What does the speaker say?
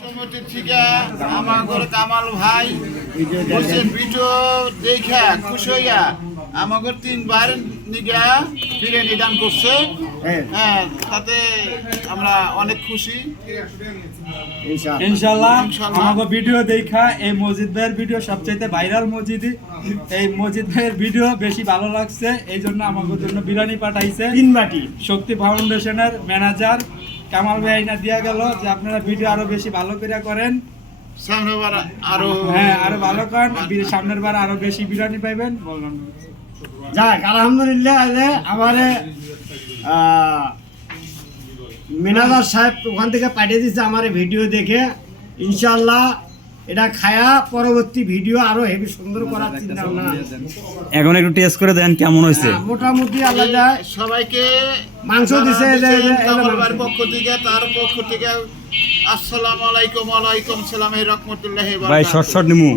সমিতি থেকে আমার ঘরে কামাল ভাই বলছেন ভিডিও দেখা খুশি হইয়া আমাকে 3 বার নিগা বিরিয়ানি দান করছে। হ্যাঁ, তাতে আমরা অনেক খুশি। ইনশাআল্লাহ আমাকে ভিডিও দেখা এই মসজিদ ভাইয়ের ভিডিও সবচেয়ে ভাইরাল মসজিদ, এই মসজিদ ভাইয়ের ভিডিও বেশি ভালো লাগছে, এই জন্য আমাকে জন্য বিরিয়ানি পাঠাইছে 3 বাটি। শক্তি ফাউন্ডেশনের ম্যানেজার কামাল ভাই না দিয়া গেল যে আপনারা ভিডিও আরো বেশি ভালো করে করেন, সামনের বার আরো আরো ভালো করেন, সামনের বার আরো বেশি বিরিয়ানি পাইবেন। বলুন যাক, আলহামদুলিল্লাহ আমারে ম্যানেজার সাহেব ওখান থেকে পাঠিয়ে দিচ্ছে আমার ভিডিও দেখে। ইনশাআল্লাহ এটা খায়া পরবর্তী ভিডিও আরো হেভি সুন্দর করার চিন্তা ভাবনা। এখন একটু টেস্ট করে দেন কেমন হয়েছে। মোটামুটি আল্লাহ যায় সবাইকে মাংস দিছে কামাল ভাইয়ের পক্ষ থেকে, তার পক্ষ থেকে আসসালামু আলাইকুম ওয়া আলাইকুম সালাম রহমতুল্লাহি ওয়া ভাই বারাকাতুহু। শর্ট নিমু